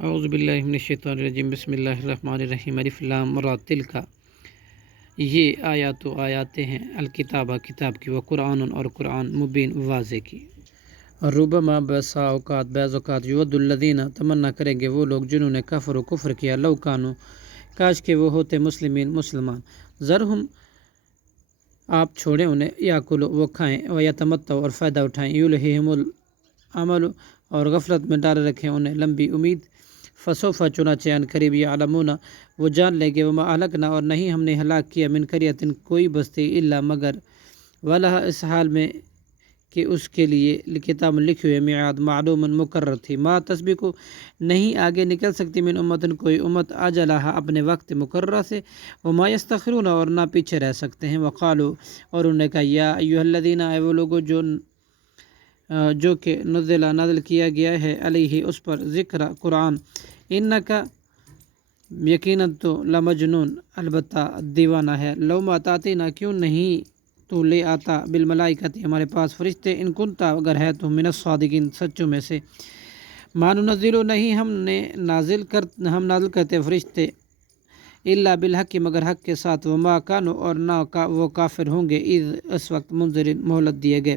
اعوذ باللہ من الشیطان الرجیم بسم اللہ الرحمن الرحیم الف لام را تلک، یہ آیات و آیاتیں ہیں الکتابہ کتاب کی، و قرآن اور قرآن مبین واضح کی۔ ربما بسا اوقات بعض اوقات یود الذین تمنا کریں گے وہ لوگ جنہوں نے کفر و کفر کیا، لو کانو کاش کہ وہ ہوتے مسلمین مسلمان، ذرہم آپ چھوڑیں انہیں، یاکلو وہ کھائیں، و یتمتعوا اور فائدہ اٹھائیں، یلہہم العمل اور غفلت میں ڈالے رکھیں انہیں لمبی امید، فسوف چنانچہ ان قریب یعلمون وہ جان لیں گے، وما اہلکنا اور نہیں ہم نے ہلاک کیا من قریۃ کوئی بستی، الا مگر ولہا اس حال میں کہ اس کے لیے کتاب لکھی ہوئے میعاد معلوم مقرر تھی، ما تسبق نہیں آگے نکل سکتی من امتن کوئی امت اجلہا اپنے وقت مقررہ سے، وما یستخرون اور نہ پیچھے رہ سکتے ہیں، وقالو اور انہوں نے کہا یا ایھا الذین اے وہ لوگوں جو کہ نازل کیا گیا ہے علیہ اس پر ذکر قرآن، انکا یقیناً تو لمجنون البتہ دیوانہ ہے، لو ما تاتینا کیوں نہیں تو لے آتا بالملائکۃ ہمارے پاس فرشتے، ان کنتا اگر ہے تو من الصادقین سچوں میں سے، ما ننزل نہیں ہم نازل کرتے فرشتے الا بالحق مگر حق کے ساتھ، وما کانوا اور نہ وہ کافر ہوں گے اذ اس وقت منذرین مہلت دیے گئے،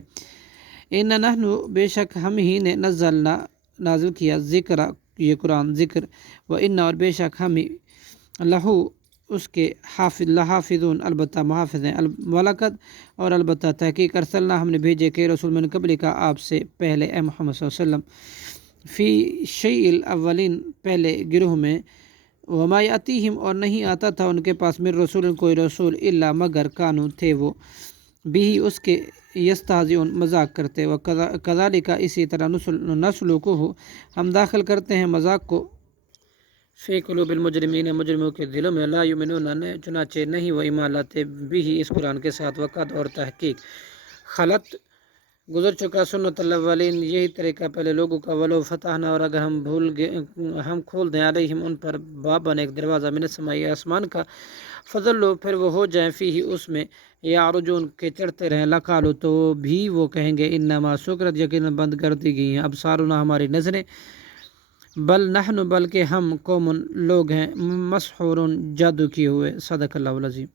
ان نحن بے شک ہم ہی نے نازل کیا ذکر یہ قرآن ذکر، و ان اور بے شک ہم ہی لہو اس کے حافظون البتہ محافظ ہیں، ولقد اور البتہ تحقیق ارسلنا ہم نے بھیجے کہ رسول من قبل کا آپ سے پہلے اے محمد صلی اللہ علیہ وسلم، فی شیء الاولین پہلے گروہ میں، وما یاتیہم اور نہیں آتا تھا ان کے پاس من رسول کوئی رسول، الا مگر کانوا تھے وہ بھی اس کے یستہزئون مذاق کرتے، وکذالک اسی طرح نسلکہ ہم داخل کرتے ہیں مذاق کو فی قلوب المجرمین مجرموں کے دلوں میں، لا یؤمنون چنانچہ نہیں وہ ایمان لاتے بھی اس قرآن کے ساتھ، وقد اور تحقیق خلط گزر چکا سنت الاولین یہی طریقہ پہلے لوگوں کا، ولو فتحنا اور اگر ہم کھول دیں علیہم ان پر باباً ایک دروازہ من السماء آسمان کا، فظلوا پھر وہ ہو جائیں فیہ اس میں، یعرجون کے چڑھتے رہیں، لقالوا تو بھی وہ کہیں گے انما سکرت یقیناً بند کر دی گئی ہیں ابصارنا ہماری نظریں، بل نحن بلکہ ہم قوم لوگ ہیں مسحورون جادو کیے ہوئے، صدق اللہ العظیم۔